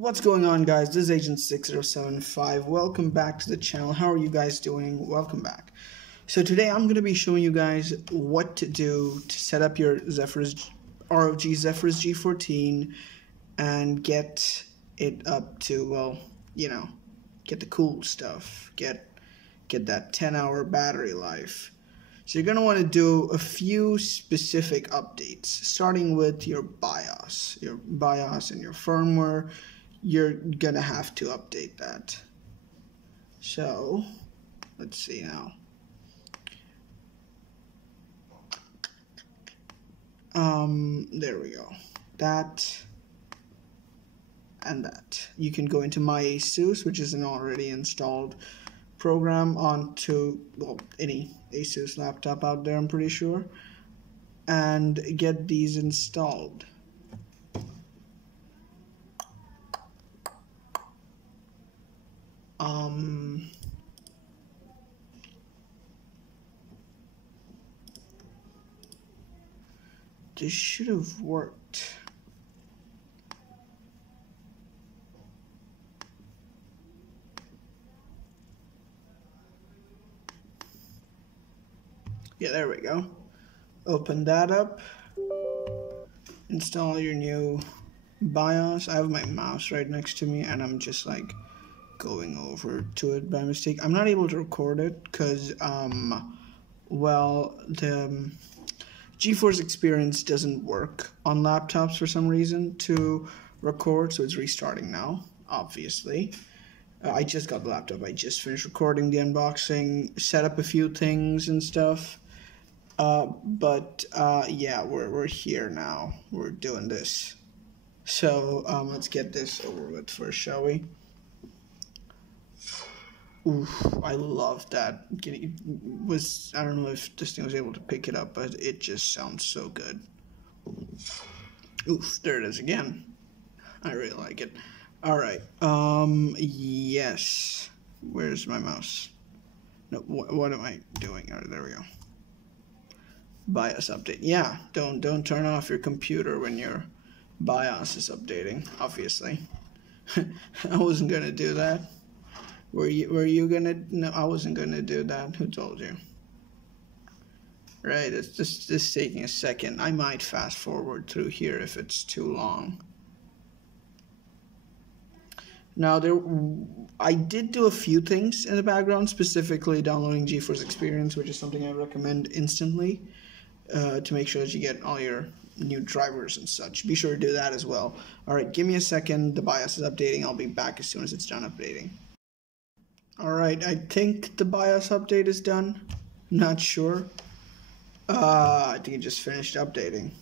What's going on, guys? This is Agent 6075. Welcome back to the channel. How are you guys doing? Welcome back. So today I'm going to be showing you guys what to do to set up your Zephyrus ROG Zephyrus G14 and get it up to, well, you know, get the cool stuff. Get that 10-hour battery life. So you're going to want to do a few specific updates, starting with your BIOS and your firmware. You're going to have to update that. So let's see now. There we go. That and that. You can go into My ASUS, which is an already installed program onto, well, any ASUS laptop out there, I'm pretty sure, and get these installed. This should have worked. Yeah, there we go. Open that up. Install your new BIOS. I have my mouse right next to me and I'm just like going over to it by mistake. I'm not able to record it because well, the GeForce Experience doesn't work on laptops for some reason to record, so it's restarting now, obviously. I just got the laptop. I just finished recording the unboxing, set up a few things and stuff. Yeah, we're here now. We're doing this. So let's get this over with first, shall we? Oof, I love that. I don't know if this thing was able to pick it up, but it just sounds so good. Oof, there it is again. I really like it. Alright, yes. Where's my mouse? No, what am I doing? Oh, there we go. BIOS update. Yeah, don't turn off your computer when your BIOS is updating, obviously. I wasn't gonna do that. Were you gonna? No, I wasn't gonna do that. Who told you? Right, it's just taking a second. I might fast forward through here if it's too long. Now I did do a few things in the background, specifically downloading GeForce Experience, which is something I recommend instantly to make sure that you get all your new drivers and such. Be sure to do that as well. Alright, give me a second. The BIOS is updating. I'll be back as soon as it's done updating. Alright, I think the BIOS update is done. Not sure. I think it just finished updating.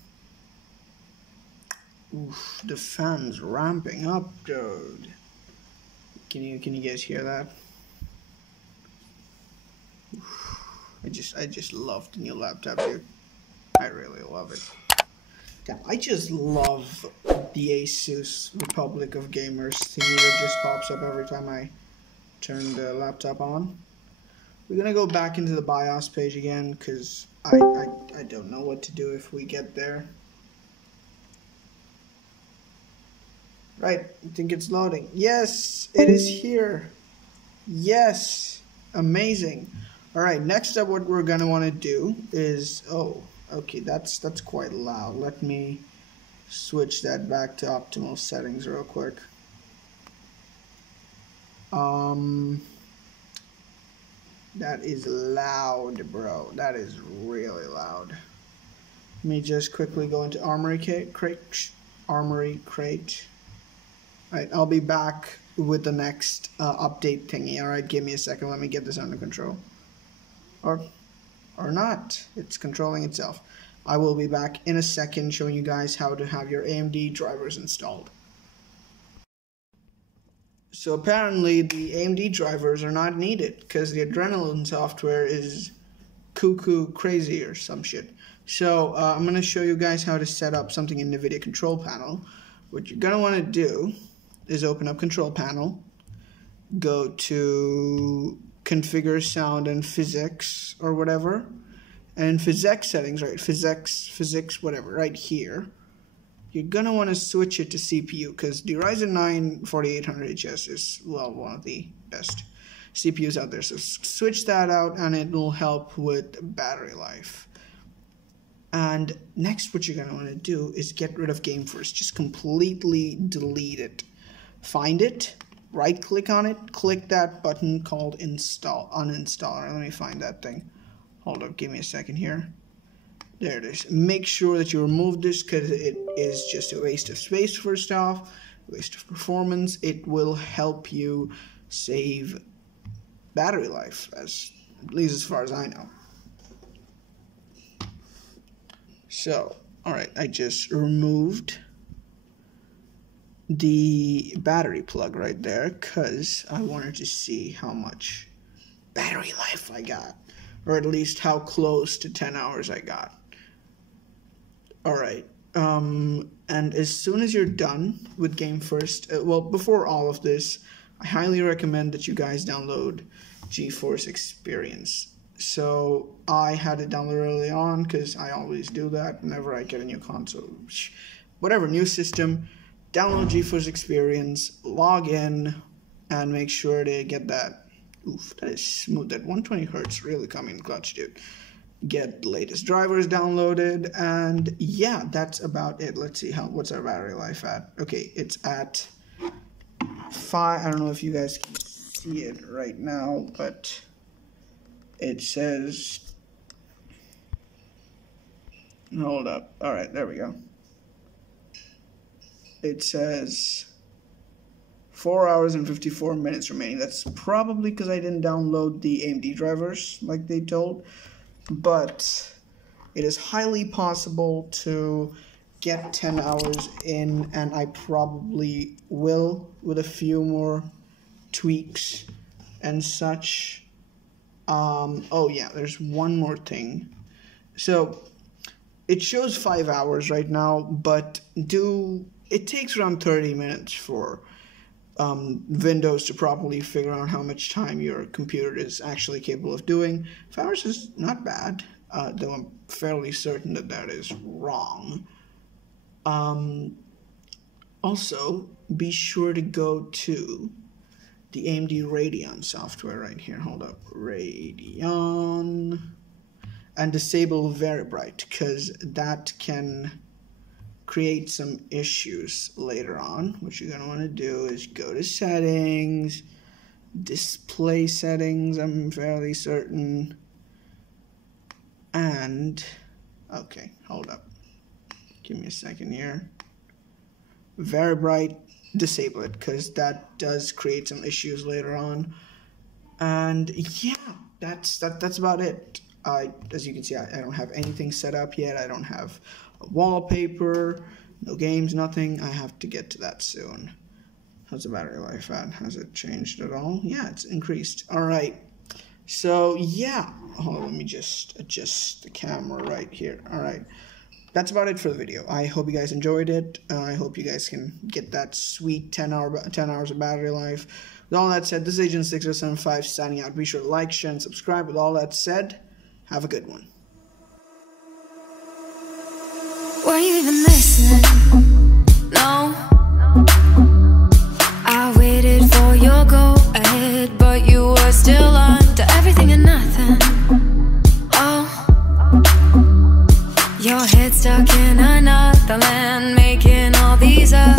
Oof, the fan's ramping up, dude. Can you guys hear that? Oof, I just love the new laptop, dude. I really love it. Yeah, I just love the ASUS Republic of Gamers thingy that just pops up every time I turn the laptop on. We're gonna go back into the BIOS page again because I don't know what to do if we get there. Right, I think it's loading. Yes, it is here. Yes, amazing. All right, next up, what we're gonna want to do is, oh, okay, that's quite loud. Let me switch that back to optimal settings real quick. That is loud, bro. That is really loud. Let me just quickly go into Armory Crate. Alright, I'll be back with the next update thingy. Alright, give me a second. Let me get this under control. Or not. It's controlling itself. I will be back in a second showing you guys how to have your AMD drivers installed. So apparently the AMD drivers are not needed because the Adrenalin software is cuckoo crazy or some shit. So I'm going to show you guys how to set up something in NVIDIA Control Panel. What you're going to want to do is open up Control Panel, go to Configure Sound and Physics or whatever, and in Physics settings, right, physics, whatever, right here, you're gonna want to switch it to CPU, because the Ryzen 9 4800HS is, well, one of the best CPUs out there. So switch that out and it will help with battery life. And next, what you're gonna want to do is get rid of GameFirst. Just completely delete it. Find it, right click on it, click that button called uninstall. Let me find that thing. Hold up, give me a second here. There it is. Make sure that you remove this, because it is just a waste of space. First off, waste of performance. It will help you save battery life, at least as far as I know. So, alright, I just removed the battery plug right there because I wanted to see how much battery life I got, or at least how close to 10 hours I got. Alright, and as soon as you're done with GameFirst, well, before all of this, I highly recommend that you guys download GeForce Experience. So I had it downloaded early on because I always do that whenever I get a new console, whatever, new system. Download GeForce Experience, log in, and make sure to get that. Oof, that is smooth. That 120 hertz really coming clutch, dude. Get the latest drivers downloaded, and yeah, that's about it. Let's see what's our battery life at. Okay, it's at 5. I don't know if you guys can see it right now, but it says, hold up. All right, there we go. It says 4 hours and 54 minutes remaining. That's probably because I didn't download the AMD drivers like they told, but it is highly possible to get 10 hours in, and I probably will with a few more tweaks and such. Oh yeah, there's one more thing. So it shows 5 hours right now, but it takes around 30 minutes for Windows to properly figure out how much time your computer is actually capable of doing. 5 hours is not bad, though I'm fairly certain that that is wrong. Also, be sure to go to the AMD Radeon software right here. Hold up, Radeon, and disable Very Bright, because that can create some issues later on. What you're gonna want to do is go to settings, display settings, I'm fairly certain, and okay, hold up, give me a second here. Very Bright, disable it, because that does create some issues later on. And yeah, that's about it. As you can see, I don't have anything set up yet. I don't have a wallpaper, no games, nothing. I have to get to that soon. How's the battery life at? Has it changed at all? Yeah, it's increased. All right. So yeah, let me just adjust the camera right here. All right. That's about it for the video. I hope you guys enjoyed it. I hope you guys can get that sweet 10 hours of battery life. With all that said, this is Agent 6075 signing out. Be sure to like, share, and subscribe. With all that said, have a good one. Were you even listening? No. I waited for your go ahead, but you were still on to everything and nothing. Oh, your head stuck in another land, making all these up.